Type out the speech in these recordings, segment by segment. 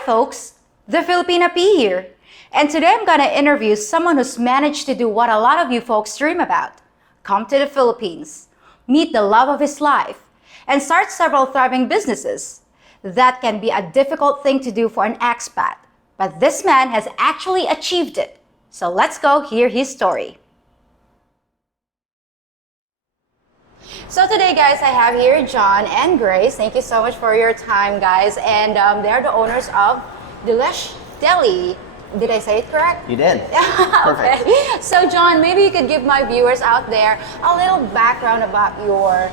Hi folks, the Filipina P here. And today I'm gonna interview someone who's managed to do what a lot of you folks dream about. Come to the Philippines, meet the love of his life, and start several thriving businesses. That can be a difficult thing to do for an expat, but this man has actually achieved it. So let's go hear his story. So today, guys, I have here John and Grace. Thank you so much for your time, guys. And they're the owners of DELISH DELI. Did I say it correct? You did. Perfect. Okay. So John, maybe you could give my viewers out there a little background about your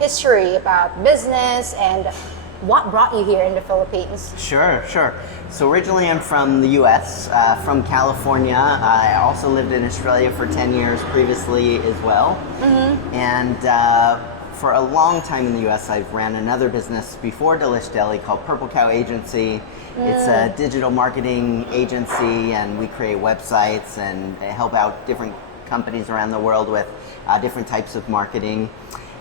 history about business and what brought you here in the Philippines. Sure. So originally I'm from the US, from California. I also lived in Australia for 10 years previously as well. Mm-hmm. And for a long time in the US, I've ran another business before DELISH DELI called Purple Cow Agency. It's a digital marketing agency, and we create websites and help out different companies around the world with different types of marketing.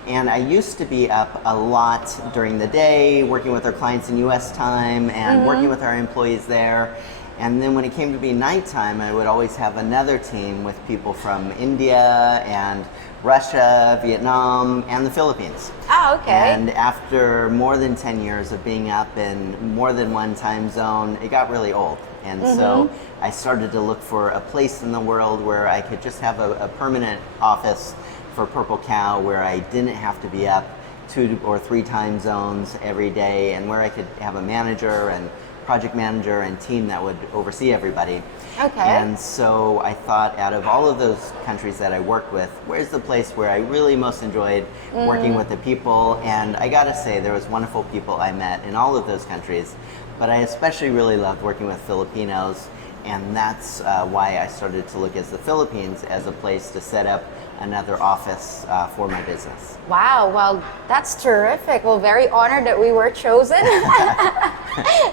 And I used to be up a lot during the day, working with our clients in US time and working with our employees there. And then when it came to be nighttime, I would always have another team with people from India and Russia, Vietnam, and the Philippines. Oh, okay. And after more than 10 years of being up in more than one time zone, it got really old. And so I started to look for a place in the world where I could just have a permanent office for Purple Cow, where I didn't have to be up 2 or 3 time zones every day, and where I could have a manager and project manager and team that would oversee everybody. Okay. And so I thought, out of all of those countries that I worked with, where's the place where I really most enjoyed working with the people? And I gotta say, there was wonderful people I met in all of those countries, but I especially really loved working with Filipinos, and that's why I started to look at the Philippines as a place to set up another office for my business. Wow, well, that's terrific. Well, very honored that we were chosen.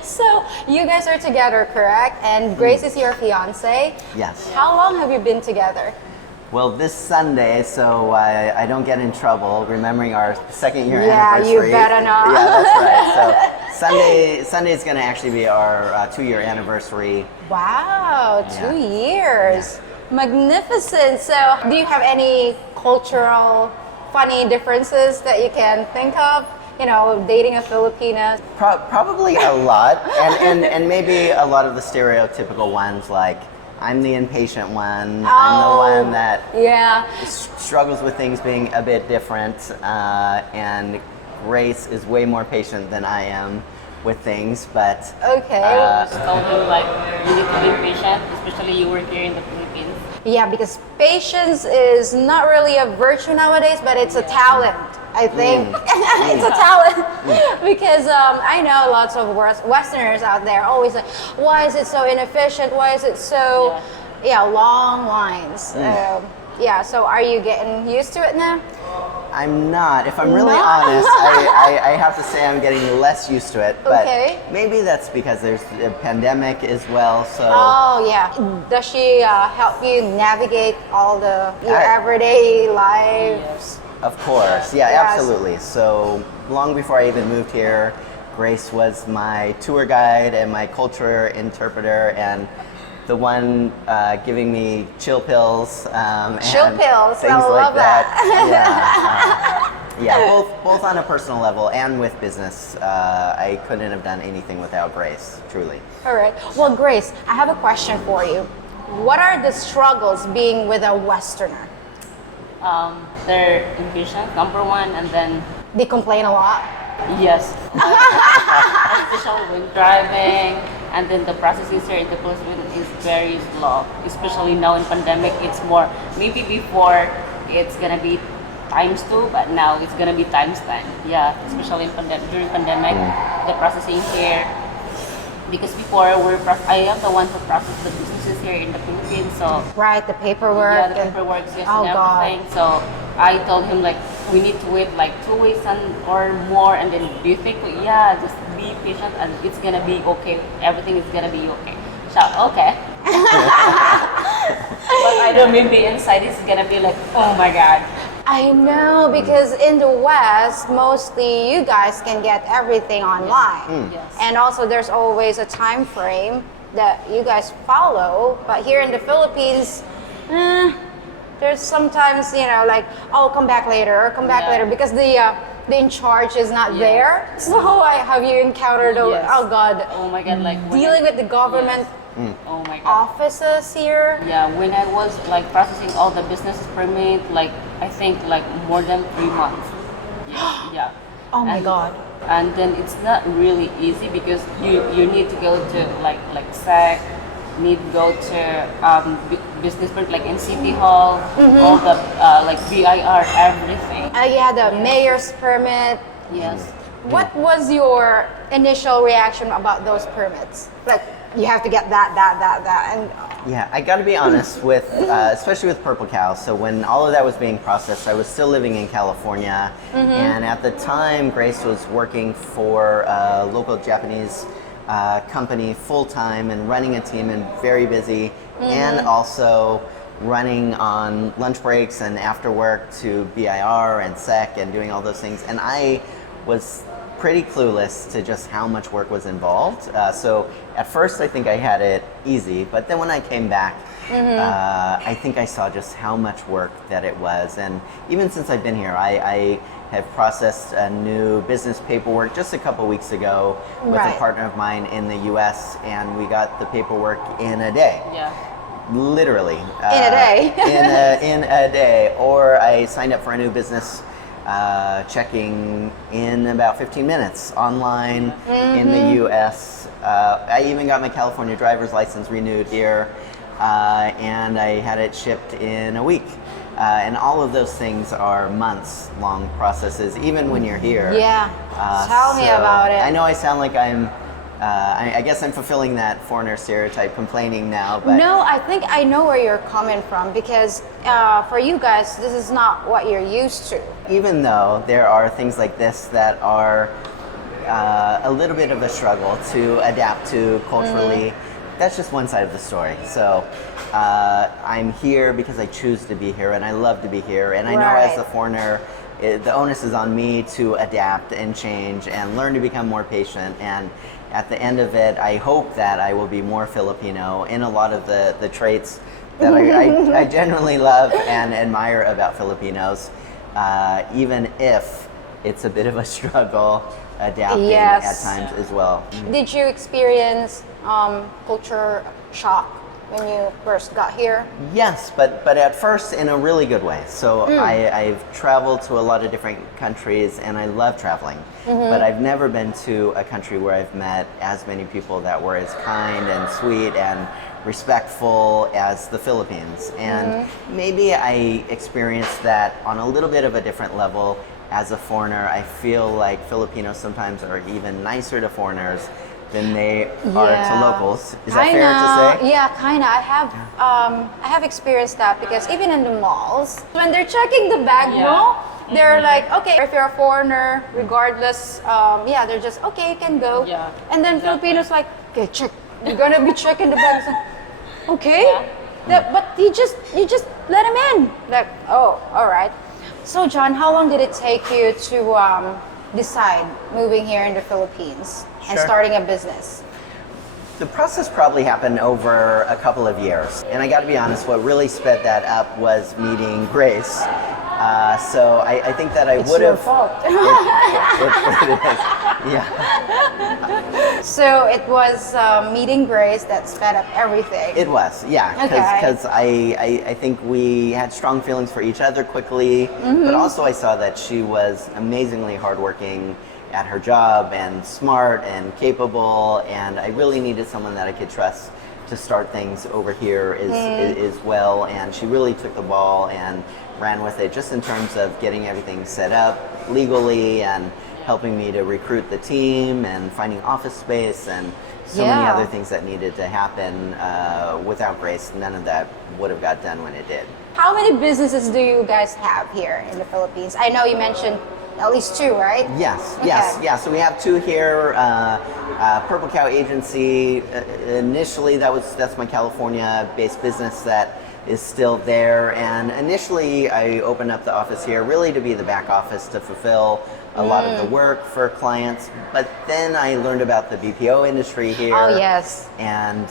So, you guys are together, correct? And Grace is your fiance? Yes. How long have you been together? Well, this Sunday, so I don't get in trouble, remembering our second year anniversary. Yeah, you better not. Yeah, that's right. So Sunday is going to actually be our 2-year anniversary. Wow, 2 Yeah. years. Magnificent. So, do you have any cultural funny differences that you can think of? You know, dating a Filipina? Probably a lot, and maybe a lot of the stereotypical ones, like I'm the impatient one, I'm the one that struggles with things being a bit different, and Grace is way more patient than I am with things, but... Okay. Just told him, like, you need to be patient, especially you work here in the Philippines. Yeah, because patience is not really a virtue nowadays, but it's a talent, I think. It's a talent. Because I know lots of Westerners out there always like, why is it so inefficient? Why is it so, long lines? So are you getting used to it now? I'm not. If I'm really honest, I have to say I'm getting less used to it. But maybe that's because there's a pandemic as well. So. Oh yeah. Does she help you navigate all your everyday lives? Of course. Yeah, absolutely. So long before I even moved here, Grace was my tour guide and my culture interpreter, and the one giving me chill pills. Chill pills, things I like love that. Both on a personal level and with business. I couldn't have done anything without Grace, truly. All right. Well, Grace, I have a question for you. What are the struggles being with a Westerner? They're impatient, number one, and then... They complain a lot? Yes. Especially when driving, and then the processes here in the Philippines is very slow. Especially now in pandemic, it's more, maybe before it's gonna be ×2, but now it's gonna be ×10. Yeah, especially in during pandemic, the processing here. Because before I am the one who process the businesses here in the Philippines, so right, the paperwork. Yeah, the paperwork, yes, and everything. God. So I told him, like, we need to wait like 2 weeks or more, and then do you think? Just be patient, and it's gonna be okay. Everything is gonna be okay. So okay. But I know maybe inside it's gonna be like, oh my God. I know, because in the West, mostly you guys can get everything online. Yes. And also there's always a time frame that you guys follow. But here in the Philippines, there's sometimes, like, oh, come back later, or come back Yeah. later, because the in charge is not Yes. there. So have you encountered, Yes. oh God, Oh my God, like when dealing with the government Yes. Oh my God. offices here? Yeah, when I was like processing all the business permit, like I think like more than 3 months. Yeah. Oh my God. And then it's not really easy because you need to go to like SEC, need to go to business permit like in City Hall, all the like VIR, everything. Yeah, the mayor's permit. Yes. What was your initial reaction about those permits? Like, you have to get that, and Yeah, I got to be honest with, especially with Purple Cow. So when all of that was being processed, I was still living in California, and at the time, Grace was working for a local Japanese company full time and running a team and very busy, and also running on lunch breaks and after work to BIR and SEC and doing all those things. And I was pretty clueless to just how much work was involved. So at first I think I had it easy, but then when I came back, I think I saw just how much work that it was. And even since I've been here, I have processed a new business paperwork just a couple weeks ago with Right. a partner of mine in the US, and we got the paperwork in a day. Yeah. Literally. In a day. in a day. Or I signed up for a new business checking in about 15 minutes online in the US. I even got my California driver's license renewed here, and I had it shipped in a week. And all of those things are months long processes, even when you're here. yeah. Tell me So, about it. I know I sound like I'm, I guess I'm fulfilling that foreigner stereotype complaining now, but No, I think I know where you're coming from, because for you guys, this is not what you're used to. even though there are things like this that are a little bit of a struggle to adapt to culturally, that's just one side of the story. So I'm here because I choose to be here and I love to be here. And I know as Right. a foreigner, the onus is on me to adapt and change and learn to become more patient. And at the end of it, I hope that I will be more Filipino in a lot of the traits that I genuinely love and admire about Filipinos, even if it's a bit of a struggle adapting Yes. at times as well. Did you experience culture shock when you first got here? Yes, but at first in a really good way. So I've traveled to a lot of different countries and I love traveling. But I've never been to a country where I've met as many people that were as kind and sweet and respectful as the Philippines. And maybe I experienced that on a little bit of a different level as a foreigner. I feel like Filipinos sometimes are even nicer to foreigners than they are to locals. Is that fair to say? Yeah, kinda. I have experienced that, because even in the malls, when they're checking the bag, no, they're like, okay, if you're a foreigner, regardless, they're just okay, you can go. Yeah, And then Filipinos like, okay, check. You're gonna be checking the bags. Okay, but you just let him in. Like, oh, all right. So John, how long did it take you to decide moving here in the Philippines and Sure. starting a business? The process probably happened over a couple of years. And I got to be honest, what really sped that up was meeting Grace. So I think that I It's would your have. fault. It is. Yeah, So it was meeting Grace that sped up everything. it was. Yeah, Okay. because I think we had strong feelings for each other quickly, but also I saw that she was amazingly hardworking at her job and smart and capable, and I really needed someone that I could trust to start things over here as well. And she really took the ball and ran with it, just in terms of getting everything set up legally and helping me to recruit the team and finding office space and so many Yeah. other things that needed to happen. Without Grace, none of that would have got done when it did. How many businesses do you guys have here in the Philippines? I know you mentioned at least 2, right? Yes, Okay. yes, yeah. So we have 2 here. Purple Cow Agency. Initially, that's my California-based business that is still there. And initially, I opened up the office here really to be the back office to fulfill a lot of the work for clients. But then I learned about the BPO industry here. Oh, yes. And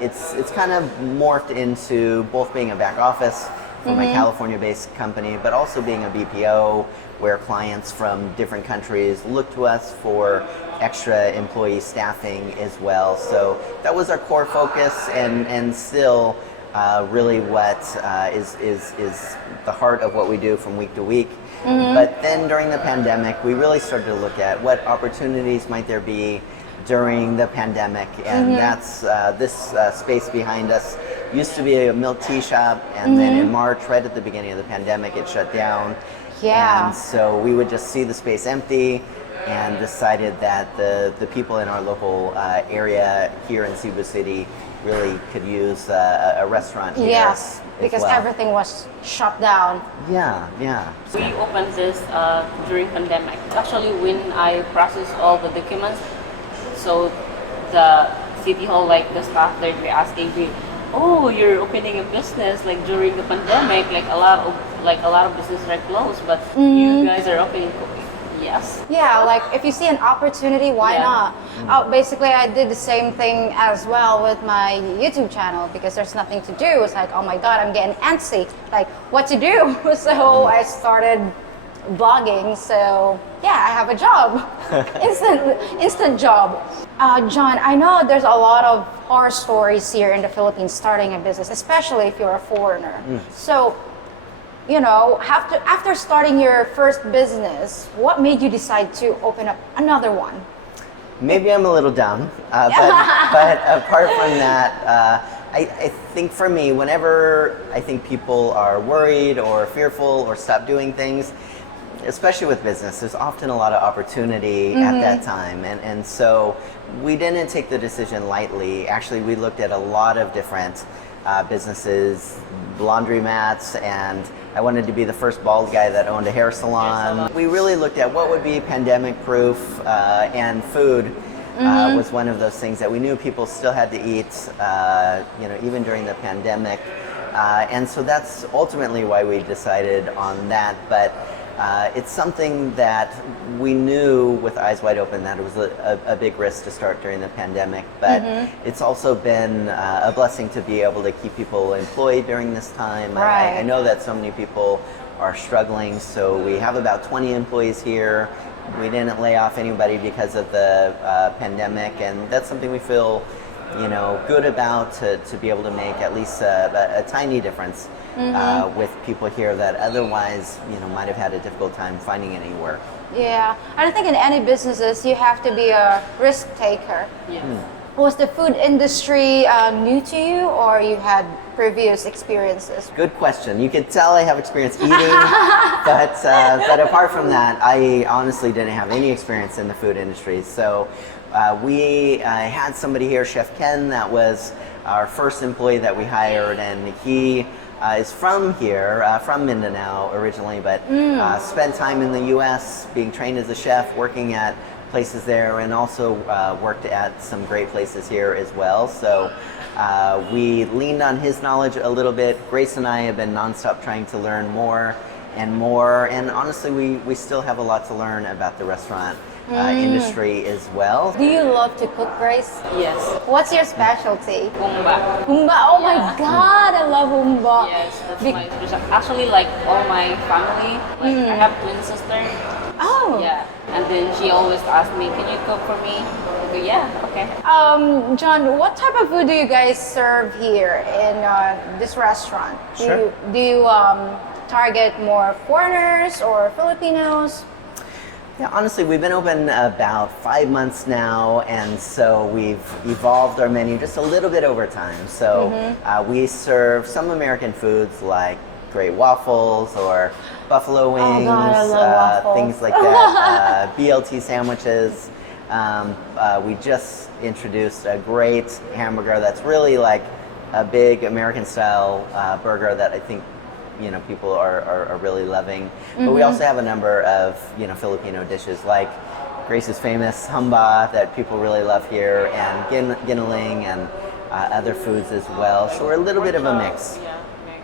it's kind of morphed into both being a back office for my California-based company, but also being a BPO where clients from different countries look to us for extra employee staffing as well. So that was our core focus, and still really what is the heart of what we do from week to week. But then during the pandemic, we really started to look at what opportunities might there be during the pandemic, and that's this space behind us used to be a milk tea shop, and then in March, right at the beginning of the pandemic, it shut down. Yeah. And so we would just see the space empty, and decided that the people in our local area here in Cebu City really could use a restaurant here. Yes, as because well. everything was shut down. Yeah. We opened this during pandemic. Actually, when I processed all the documents, so the city hall, like the staff there, were asking me, "Oh, you're opening a business like during the pandemic. Like a lot of businesses are closed, but you guys are opening." Yes. Yeah, like if you see an opportunity, why Yeah. not? Basically, I did the same thing as well with my YouTube channel because there's nothing to do. It's like, oh my God, I'm getting antsy. Like, what to do? So I started vlogging. So yeah, I have a job, instant job. John, I know there's a lot of horror stories here in the Philippines starting a business, especially if you're a foreigner. So, you know, after starting your first business, what made you decide to open up another one? Maybe I'm a little dumb, but apart from that, I think for me, whenever I think people are worried or fearful or stop doing things, especially with business, there's often a lot of opportunity at that time. And so we didn't take the decision lightly. Actually, we looked at a lot of different businesses, laundromats, and I wanted to be the first bald guy that owned a hair salon. We really looked at what would be pandemic proof, and food was one of those things that we knew people still had to eat, you know, even during the pandemic. And so that's ultimately why we decided on that. But it's something that we knew with eyes wide open that it was a big risk to start during the pandemic, but it's also been a blessing to be able to keep people employed during this time. Right. I know that so many people are struggling, so we have about 20 employees here. We didn't lay off anybody because of the pandemic, and that's something we feel, you know, good about to be able to make at least a tiny difference with people here that otherwise, you know, might have had a difficult time finding any work. Yeah, and I think in any businesses, you have to be a risk taker. Yes. Was the food industry new to you, or you had previous experiences? Good question. You could tell I have experience eating, but apart from that, I honestly didn't have any experience in the food industry. So we had somebody here, Chef Ken, that was our first employee that we hired, and he is from here, from Mindanao originally, but spent time in the U.S. being trained as a chef, working at places there, and also worked at some great places here as well. So we leaned on his knowledge a little bit. Grace and I have been nonstop trying to learn more and more, and honestly, we still have a lot to learn about the restaurant industry as well. Do you love to cook, Grace? Yes. What's your specialty? Humba. Humba. Oh my God, I love humba. Yes, that's my special. Actually, like all my family, like I have twin sister. Oh. Yeah, and then she always asks me, "Can you cook for me?" I go, "Yeah, okay." John, what type of food do you guys serve here in this restaurant? Sure. Do you target more foreigners or Filipinos? Yeah, honestly, we've been open about 5 months now, and so we've evolved our menu just a little bit over time. So we serve some American foods like great waffles or buffalo wings, God, I love waffles. things like that, BLT sandwiches. We just introduced a great hamburger that's really like a big American-style burger that I think, you know, people are really loving. But we also have a number of, you know, Filipino dishes like Grace's famous humba that people really love here, and ginaling and other foods as well. So we're a little bit of a mix. Yeah, mix.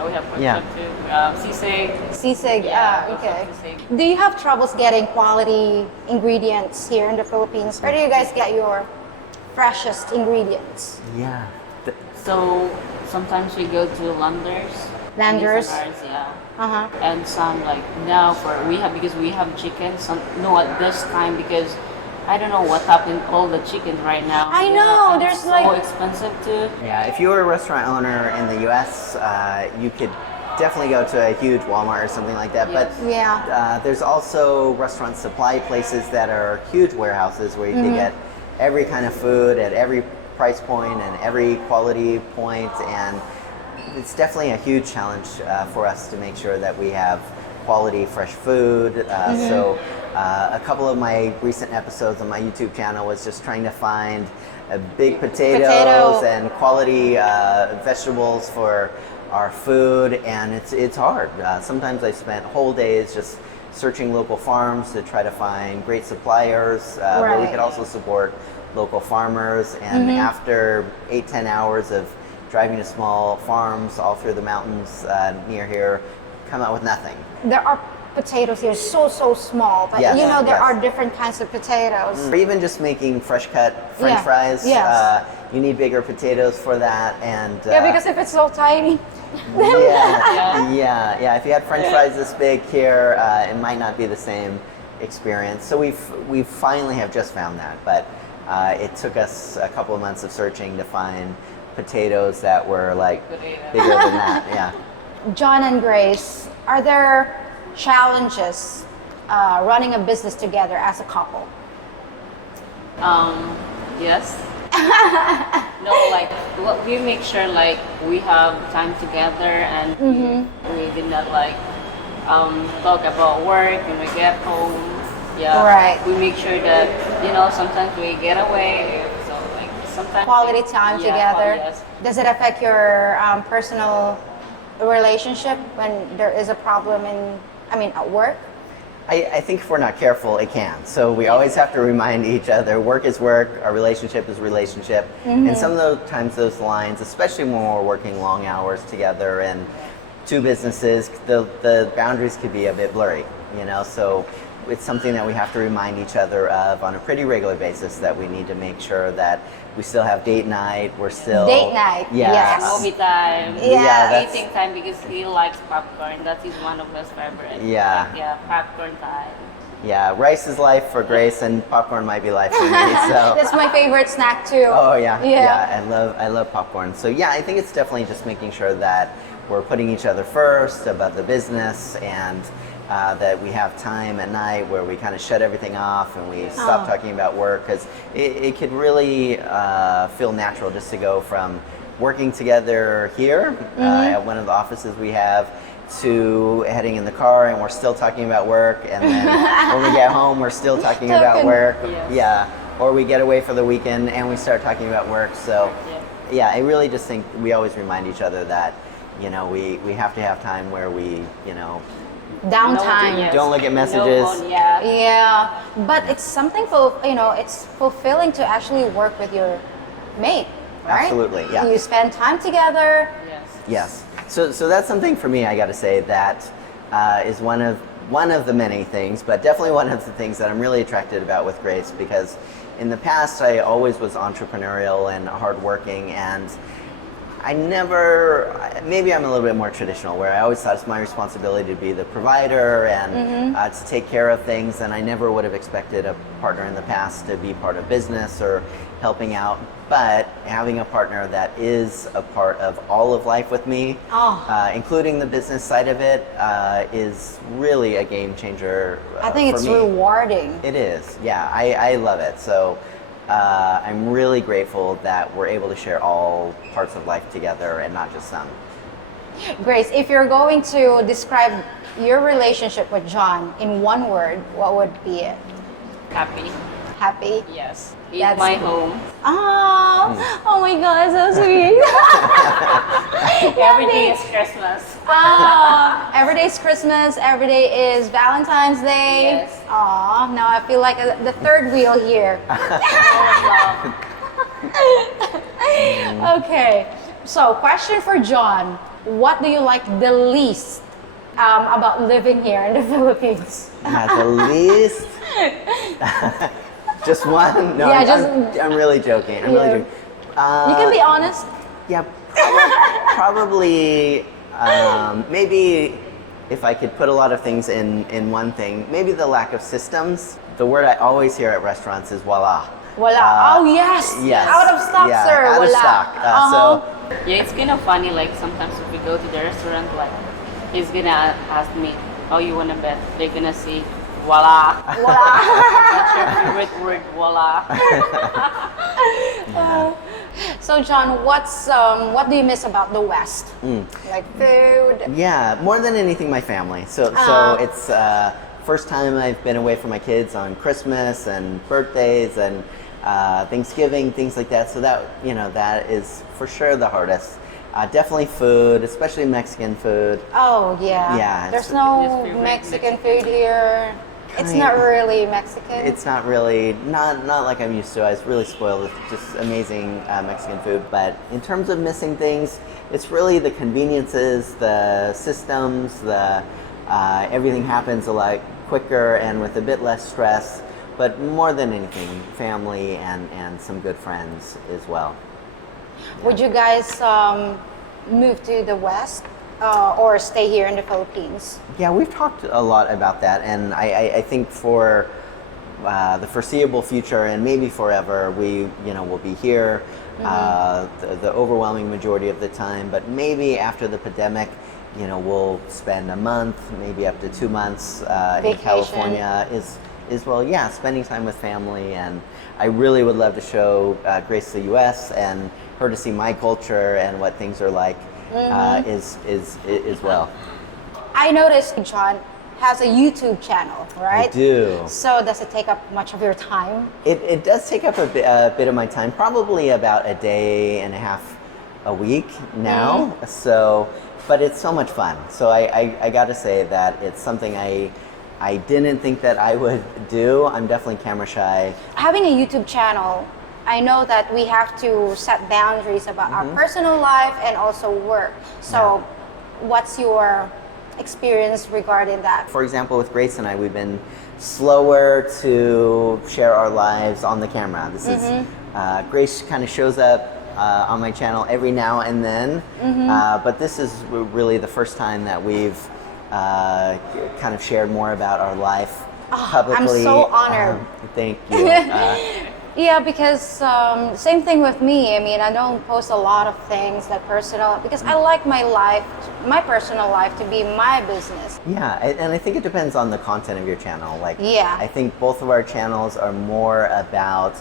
Yeah, we have pork Yeah. chop too. Sisig. Sisig, Yeah, we okay. have sisig. Do you have troubles getting quality ingredients here in the Philippines? Where do you guys get your freshest ingredients? Yeah. So sometimes we go to Landers. Landers? Yeah. Uh-huh. And some like now because we have chicken. Some no at this time because I don't know what happened all the chickens right now. I know, and there's it's so like- expensive too. Yeah, if you were a restaurant owner in the U.S., you could definitely go to a huge Walmart or something like that. Yes. Yeah. But there's also restaurant supply places that are huge warehouses where you can get every kind of food at every price point and every quality point, and it's definitely a huge challenge for us to make sure that we have quality, fresh food. So a couple of my recent episodes on my YouTube channel was just trying to find big potatoes Potato. and quality vegetables for our food, and it's hard. Sometimes I spent whole days just searching local farms to try to find great suppliers, but we Right. could also support local farmers. And after 8-10 hours of driving to small farms all through the mountains near here, come out with nothing. There are potatoes here so small, but Yes, you know there yes. are different kinds of potatoes. Or even just making fresh cut French Yeah, fries, yes. you need bigger potatoes for that. And Yeah, because if it's so tiny. yeah. If you had French fries this big here, it might not be the same experience. So we finally have just found that, but it took us a couple of months of searching to find potatoes that were like bigger than that. Yeah. John and Grace, are there challenges running a business together as a couple? Yes. No, like we make sure like we have time together and we did not like talk about work when we get home. Yeah. Right. We make sure that sometimes we get away. So like sometimes Quality time together. Yes. Does it affect your personal relationship when there is a problem at work? I think if we're not careful, it can. So we always have to remind each other, work is work, our relationship is relationship. And some of those times those lines, especially when we're working long hours together and two businesses, the boundaries could be a bit blurry, so it's something that we have to remind each other of on a pretty regular basis, that we need to make sure that we still have date night, we're still... Date night, Yeah. yes. Movie time. Yeah, Eating time because he likes popcorn. That is one of his favorite. Yeah. Like, yeah, popcorn time. Yeah, rice is life for Grace and popcorn might be life for me, so... That's my favorite snack too. Oh yeah. I love popcorn. So yeah, I think it's definitely just making sure that we're putting each other first about the business, and that we have time at night where we kind of shut everything off and we stop talking about work, because it could really feel natural just to go from working together here at one of the offices we have to heading in the car and we're still talking about work, and then when we get home we're still talking about work. Yes. Yeah. Or we get away for the weekend and we start talking about work. So yeah, I really just think we always remind each other that we have to have time where we Downtime. Yes. Don't look at messages. No phone, yeah. Yeah, but it's something it's fulfilling to actually work with your mate, right? Absolutely, yeah. You spend time together. Yes. Yes. So that's something for me, I got to say, that is one of the many things, but definitely one of the things that I'm really attracted about with Grace, because in the past I always was entrepreneurial and hardworking, and maybe I'm a little bit more traditional, where I always thought it's my responsibility to be the provider and to take care of things, and I never would have expected a partner in the past to be part of business or helping out. But having a partner that is a part of all of life with me, including the business side of it, is really a game changer I think for it's me. rewarding. It is, yeah. I love it. So I'm really grateful that we're able to share all parts of life together and not just some. Grace, if you're going to describe your relationship with John in one word, what would be it? Happy. Happy? Yes. It's That's my good. home. Oh my God, so sweet. Every day is Christmas. Every day is Christmas, every day is Valentine's Day. Yes. Aw, now I feel like the third wheel here. Okay, so question for John. what do you like the least about living here in the Philippines? Yeah, the least. Just one? No, Yeah, I'm really joking. I'm really Yeah. joking. You can be honest. Yeah, probably maybe if I could put a lot of things in one thing, maybe the lack of systems. The word I always hear at restaurants is voila. Voila. Oh yes. Yes. Out of stock, Yeah, sir. out of Voila. stock. Uh-huh. Yeah, it's kind of funny. Like sometimes if we go to the restaurant, like he's gonna ask me, "Oh, you wanna bet?" They're gonna say, "Voila." Voila. That's your favorite word, voila. So John, what do you miss about the West? Like food. Yeah, more than anything, my family. So it's first time I've been away from my kids on Christmas and birthdays and Thanksgiving, things like that. So that that is for sure the hardest. Definitely food, especially Mexican food. Oh yeah. Yeah, There's it's- no Yes, favorite Mexican food here. It's Kind- not really Mexican. It's not really not like I'm used to. I was really spoiled with just amazing Mexican food. But in terms of missing things, it's really the conveniences, the systems, the everything happens a lot quicker and with a bit less stress. But more than anything, family and some good friends as well. Would you guys move to the West or stay here in the Philippines? Yeah, we've talked a lot about that, and I think for the foreseeable future and maybe forever, we will be here the overwhelming majority of the time. But maybe after the pandemic, we'll spend a month, maybe up to 2 months in Vacation. California. Is well, yeah, spending time with family, and I really would love to show Grace the U.S. and her to see my culture and what things are like as well. I noticed John has a YouTube channel, right? I do. So does it take up much of your time? It does take up a bit of my time, probably about a day and a half a week now. So, but it's so much fun. So I got to say that it's something I didn't think that I would do. I'm definitely camera shy. Having a YouTube channel, I know that we have to set boundaries about our personal life and also work. So what's your experience regarding that? For example, with Grace and I, we've been slower to share our lives on the camera. This is Grace kind of shows up on my channel every now and then, but this is really the first time that we've kind of shared more about our life publicly. I'm so honored. Thank you. Yeah, because same thing with me. I mean, I don't post a lot of things that personal because I like my life, my personal life, to be my business. Yeah, and I think it depends on the content of your channel. Like, Yeah. I think both of our channels are more about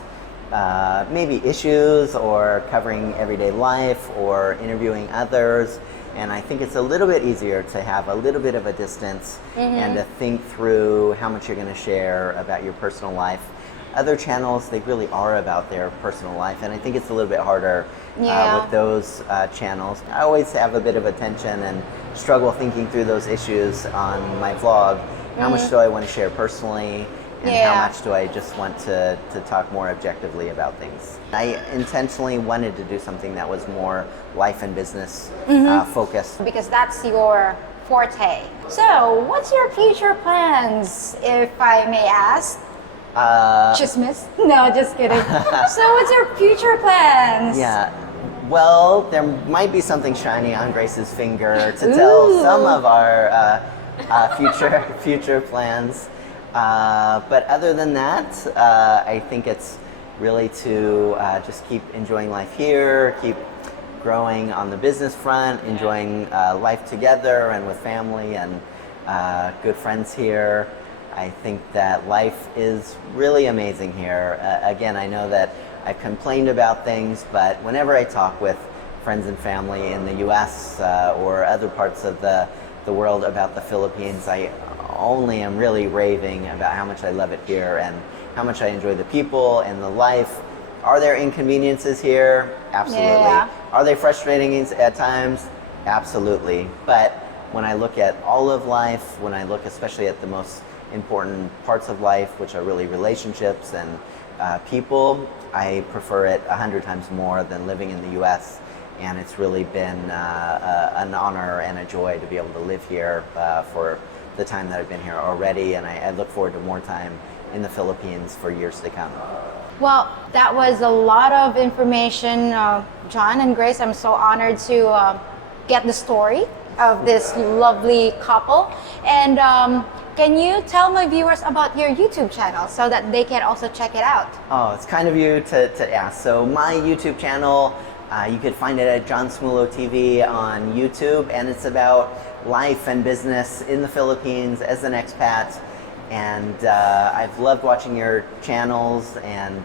maybe issues or covering everyday life or interviewing others. And I think it's a little bit easier to have a little bit of a distance and to think through how much you're going to share about your personal life. Other channels, they really are about their personal life, and I think it's a little bit harder with those channels. I always have a bit of a tension and struggle thinking through those issues on my vlog. How much do I want to share personally, and how much do I just want to talk more objectively about things? I intentionally wanted to do something that was more life and business focused. Because that's your forte. So, what's your future plans, if I may ask? Chismis? No, just kidding. So, what's your future plans? Yeah. Well, there might be something shiny on Grace's finger to tell some of our future plans. But other than that, I think it's really to just keep enjoying life here, keep growing on the business front, enjoying life together and with family and good friends here. I think that life is really amazing here. Again, I know that I've complained about things, but whenever I talk with friends and family in the US or other parts of the world about the Philippines, I only am really raving about how much I love it here and how much I enjoy the people and the life. Are there inconveniences here? Absolutely. Yeah. Are they frustrating at times? Absolutely. But when I look at all of life, when I look especially at the most important parts of life, which are really relationships and people, I prefer it 100 times more than living in the US and it's really been an honor and a joy to be able to live here for the time that I've been here already, and I look forward to more time in the Philippines for years to come. Well, that was a lot of information, John and Grace. I'm so honored to get the story of this lovely couple. And can you tell my viewers about your YouTube channel so that they can also check it out? Oh, it's kind of you to ask. So my YouTube channel, you could find it at John Smulo TV on YouTube, and it's about life and business in the Philippines as an expat. And I've loved watching your channels, and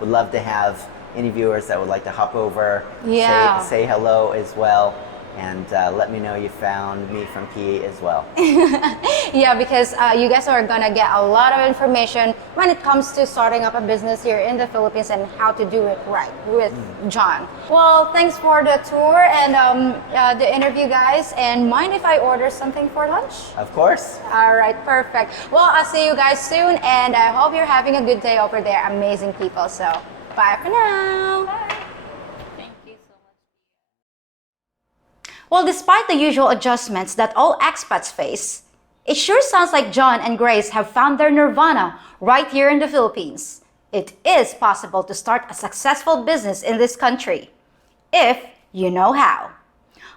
would love to have any viewers that would like to hop over, say hello as well, and let me know you found me from P as well. Yeah, because you guys are gonna get a lot of information when it comes to starting up a business here in the Philippines and how to do it right with John. Well, thanks for the tour and the interview, guys. And mind if I order something for lunch? Of course. All right, perfect. Well, I'll see you guys soon, and I hope you're having a good day over there. Amazing people. So, bye for now. Bye. Thank you so much. Well, despite the usual adjustments that all expats face, it sure sounds like John and Grace have found their nirvana right here in the Philippines. It is possible to start a successful business in this country, if you know how.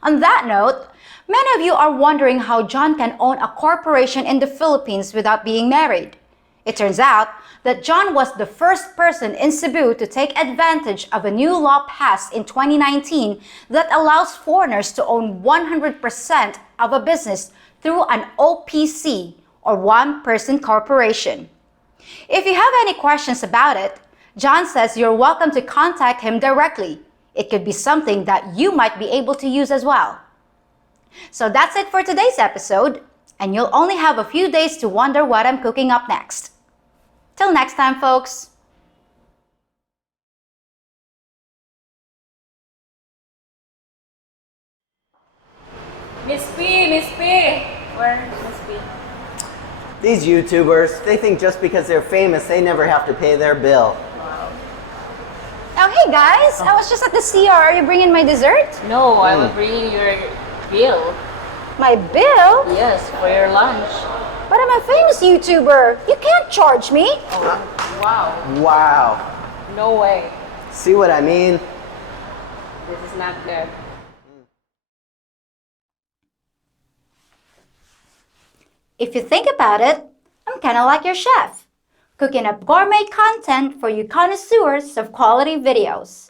On that note, many of you are wondering how John can own a corporation in the Philippines without being married. It turns out that John was the first person in Cebu to take advantage of a new law passed in 2019 that allows foreigners to own 100% of a business through an OPC, or one-person corporation. If you have any questions about it, John says you're welcome to contact him directly. It could be something that you might be able to use as well. So that's it for today's episode, and you'll only have a few days to wonder what I'm cooking up next. Till next time, folks. Miss P, where Miss P? These YouTubers, they think just because they're famous, they never have to pay their bill. Oh, hey guys, I was just at the CR. Are you bringing my dessert? No, I will bring in your bill. My bill? Yes, for your lunch. But I'm a famous YouTuber. You can't charge me. Oh, wow. Wow. No way. See what I mean? This is not good. If you think about it, I'm kind of like your chef, cooking up gourmet content for you connoisseurs of quality videos.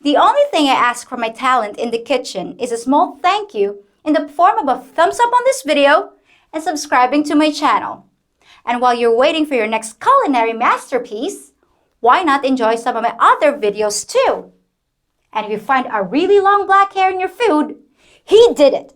The only thing I ask for my talent in the kitchen is a small thank you in the form of a thumbs up on this video and subscribing to my channel. And while you're waiting for your next culinary masterpiece, why not enjoy some of my other videos too? And if you find a really long black hair in your food, he did it.